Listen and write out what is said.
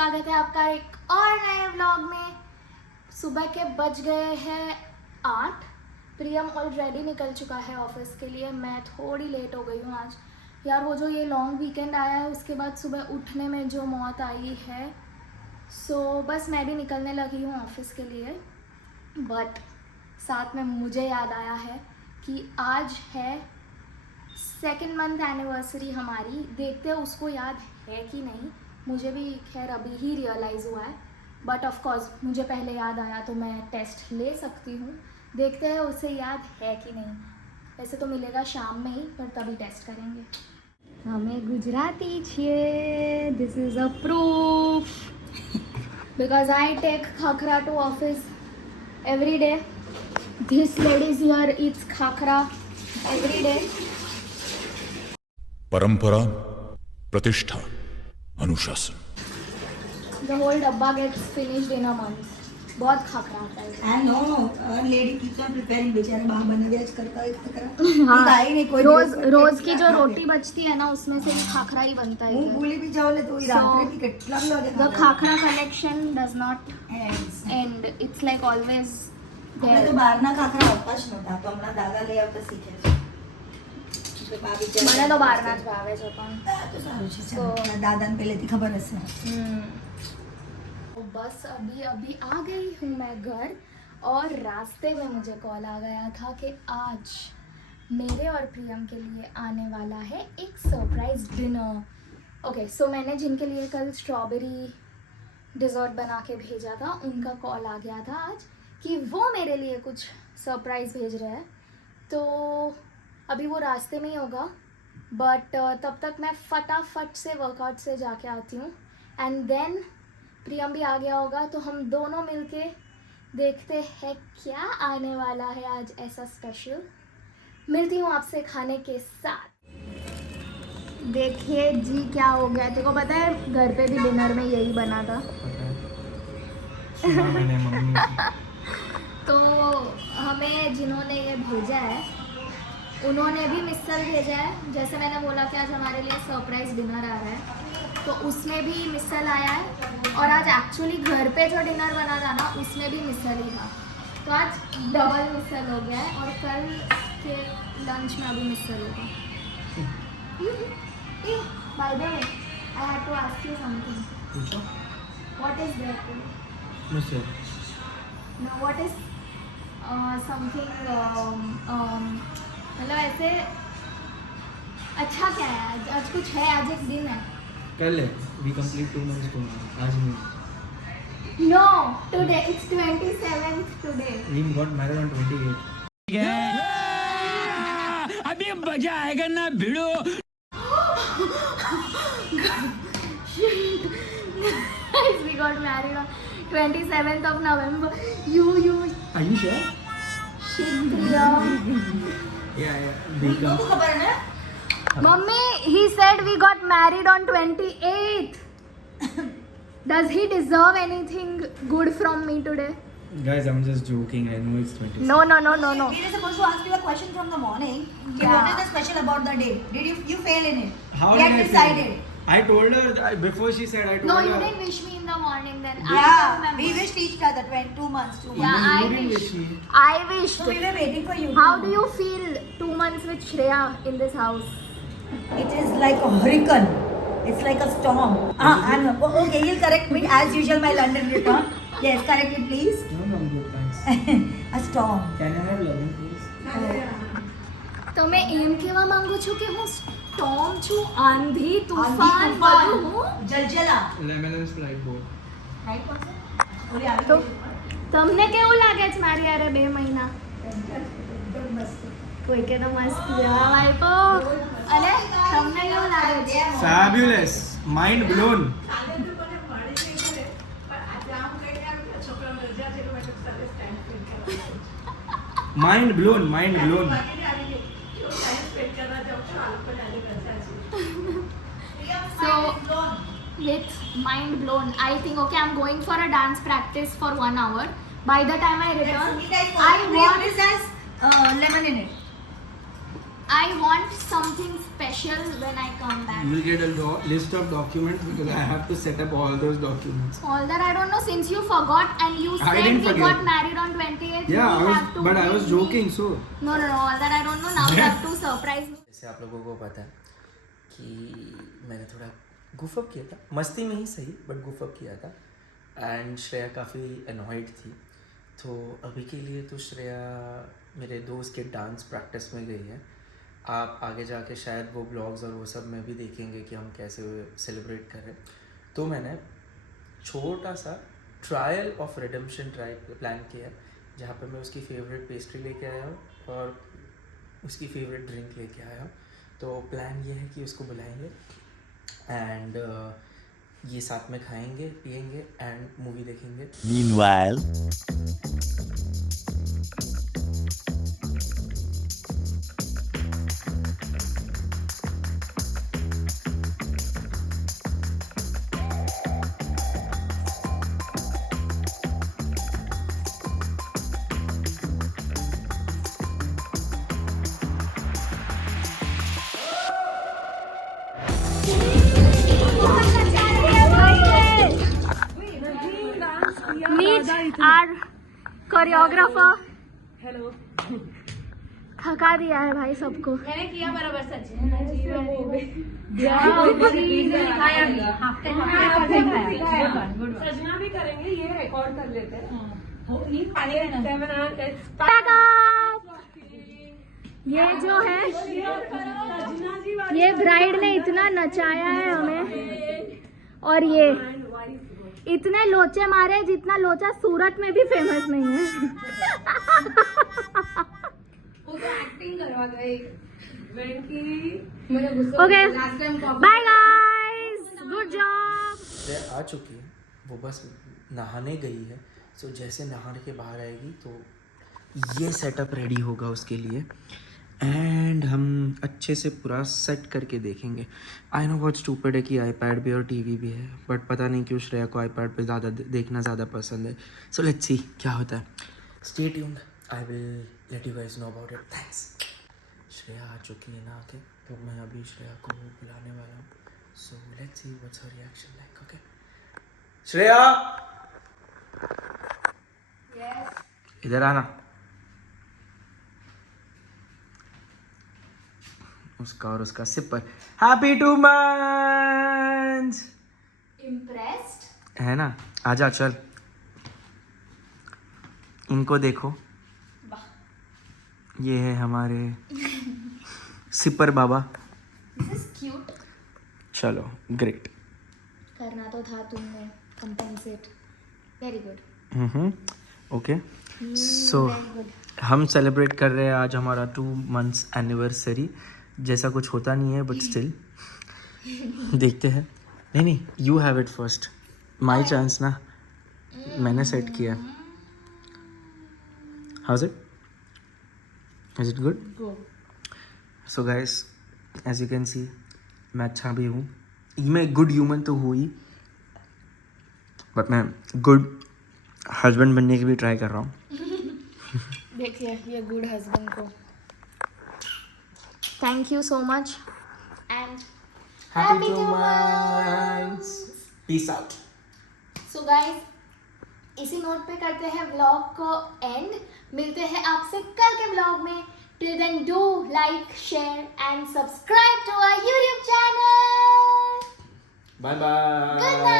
स्वागत है आपका एक और नए व्लॉग में। सुबह के बज गए हैं 8। प्रियम ऑलरेडी निकल चुका है ऑफिस के लिए। मैं थोड़ी लेट हो गई हूँ आज यार। वो जो ये लॉन्ग वीकेंड आया है उसके बाद सुबह उठने में जो मौत आई है, सो बस मैं भी निकलने लगी हूँ ऑफिस के लिए। बट साथ में मुझे याद आया है कि आज है 2nd मंथ एनिवर्सरी हमारी। देखते हैं उसको याद है कि नहीं। मुझे भी खैर अभी ही रियलाइज़ हुआ है, बट ऑफ कोर्स मुझे पहले याद आया तो मैं टेस्ट ले सकती हूँ। देखते हैं उसे याद है कि नहीं। वैसे तो मिलेगा शाम में ही, पर तभी टेस्ट करेंगे। हमें गुजराती छिए, this is a proof because I take khakhra to office every day. This ladies here eats khakhra every day. परंपरा, प्रतिष्ठा, अनुशासन। The whole डब्बा gets finished in a month. बहुत खाखरा आता है। I know, lady keeps on preparing. बेचारा बाहर बना दिया करता है हाँ, नहीं कोई रोज की जो रोटी बचती है ना उसमें से भी खाखरा ही बनता है। હું ભૂલી બી જાઉં ને તો ઈ રાત્રે બી કેટલા વાગે The khakhra collection does not end. It's like always આપણે there. તો બહારના ખાખરા આવતા જ નહોતા, તો હમણાં દાદા લઈ આવતા શીખે છે. તો બા બિચારા મને તો બહારના જ ભાવે છે પણ આ તો સારું છે. So- મારા દાદાને પહેલેથી ખબર હશે. तो बस अभी आ गई हूँ मैं घर, और रास्ते में मुझे कॉल आ गया था कि आज मेरे और प्रियम के लिए आने वाला है एक सरप्राइज डिनर। ओके, सो मैंने जिनके लिए कल स्ट्रॉबेरी डिज़र्ट बना के भेजा था उनका कॉल आ गया था आज कि वो मेरे लिए कुछ सरप्राइज़ भेज रहे हैं। तो अभी वो रास्ते में ही होगा, बट तब तक मैं फटाफट से वर्कआउट से जाके आती हूँ, एंड देन प्रियम भी आ गया होगा तो हम दोनों मिलके देखते हैं क्या आने वाला है आज ऐसा स्पेशल। मिलती हूँ आपसे खाने के साथ। देखिए जी क्या हो गया। तेरे को पता है घर पे भी डिनर में यही बना था। मैंने मम्मी तो हमें जिन्होंने ये भेजा है उन्होंने भी मिसल भेजा है। जैसे मैंने बोला कि आज हमारे लिए सरप्राइज डिनर आ रहा है, तो उसमें भी मिसल आया है। और आज एक्चुअली घर पे जो डिनर बना था ना उसमें भी मिसल ही था, तो आज डबल मिसल हो गया है। और कल के लंच में अभी मिसल होगा। By the way, I have to ask you something. पूछो व्हाट इज दैट? मुझसे नो, व्हाट इज समथिंग मतलब ऐसे अच्छा क्या है? आज कुछ है, आज एक दिन है। कल है वी कंप्लीट 2 मंथ्स टुमारो। आज नहीं, no, today it's 27th today. We got married on 28। अभी मजा आएगा ना भिड़ो। Guys, we got married on 27th of November. You are you sure? shit, Priya. या वी તો ખબર ને Mummy, he said we got married on 28th. Does he deserve anything good from me today? Guys I am just joking, I know it's 26। No. We were supposed to ask you a question from the morning. Yeah. What is the special about the day? Did you fail in it? How Get did I decided. feel? I told her before she said, I told No, her. you didn't wish me in the morning then. I Yeah, remember. we wished each other 2 months. 2 months. Yeah, I You didn't wished. wish me. I wished. So we were waiting for you. How do you feel 2 months with Shreya in this house? It is like a hurricane. It's like a storm. Okay, he'll correct me as usual. My London return. Yes, correct me please. No, I'm good, thanks. A storm. Can I have lemon, please? તમે એમ કહેવા માંગો છો કે હું storm છું, આંધી તૂફાન બધું હું? જલજલા. Lemon and Sprite both. Right, Constance? ઓલી આવી તો ગઈ. તમને કેવું લાગે છે મારી યારે 2 મહિના? કોઈ કે તો મસ્ત જવાબ આપ્યો. અને તમને કેવું લાગે છે? Fabulous. Mind blown. Mind blown, mind blown. So with mind blown, I think okay, I'm going for a dance practice for 1 hour. By the time I return, I want This has lemon in it. I want something special when I come back. You will get a list of documents because I have to set up all those documents. All that I don't know, since you forgot and you I said didn't we forget. got married on 28th. Yeah, you have to but I was give me- joking. So No, all that I don't know. Now you have to surprise me. जैसे आप लोगों को पता है कि मैंने थोड़ा गुफअप किया था, मस्ती में ही सही बट गुफअप किया था एंड श्रेया काफ़ी अनॉयड थी। तो अभी के लिए तो श्रेया मेरे दोस्त के डांस प्रैक्टिस में गई है। आप आगे जाके शायद वो ब्लॉग्स और वो सब में भी देखेंगे कि हम कैसे सेलिब्रेट कर रहे हैं। तो मैंने छोटा सा ट्रायल ऑफ रिडेम्पशन प्लान किया है, जहाँ पे मैं उसकी फेवरेट पेस्ट्री लेके आया हूँ और उसकी फेवरेट ड्रिंक लेके आया हूँ। तो प्लान ये है कि उसको बुलाएंगे एंड ये साथ में खाएंगे पिएंगे एंड मूवी देखेंगे। Meanwhile, Meet our choreographer. Hello. थका दिया है भाई सबको। मैंने किया बराबर सच सजना भी करेंगे, ये रिकॉर्ड कर लेते हैं। ये जो है, ये ब्राइड ने इतना नचाया है हमें, और ये इतने लोचे मारे जितना लोचा सूरत में भी फेमस नहीं है। Okay, bye guys, good job. Shreya आ चुकी है, वो बस नहाने गई है। सो जैसे नहा के बाहर आएगी तो ये सेटअप रेडी होगा उसके लिए एंड हम अच्छे से पूरा सेट करके देखेंगे। आई नो बहुत स्टूपिड है कि आईपैड भी और टीवी भी है, बट पता नहीं क्यों श्रेया को आईपैड पे ज़्यादा देखना ज़्यादा पसंद है। सो लेट्स सी क्या होता है। Stay tuned, I will let you guys know about it. Thanks. Shreya आ चुकी है ना आके, तो मैं अभी श्रेया को बुलाने वाला हूँ। So let's see what's her reaction like. Okay Shreya, इधर आना। उसका और उसका सिपर। हैप्पी 2 months इम्प्रेस्ड है ना? आजा चल, इनको देखो, ये है हमारे sipper Baba. This is cute. चलो ग्रेट। करना तो था तुमने, compensate. Very good. Okay so हम सेलिब्रेट कर रहे हैं आज हमारा 2 months एनिवर्सरी। जैसा कुछ होता नहीं है बट स्टिल देखते हैं। नहीं, you have it first, my chance ना, मैंने सेट किया। How's it? Is it good? So guys as you can see मैं अच्छा भी हूँ, मैं गुड ह्यूमन तो हूँ ही, बट मैं गुड हस्बैंड बनने की भी ट्राई कर रहा हूँ। देखिए ये गुड हस्बैंड को। Thank you so much and Happy 2 months. Peace out. So guys इसी नोट पे करते हैं व्लॉग को एंड। मिलते हैं आपसे कल के व्लॉग में। Till then do like, share and subscribe to our YouTube channel. Bye bye. Good night.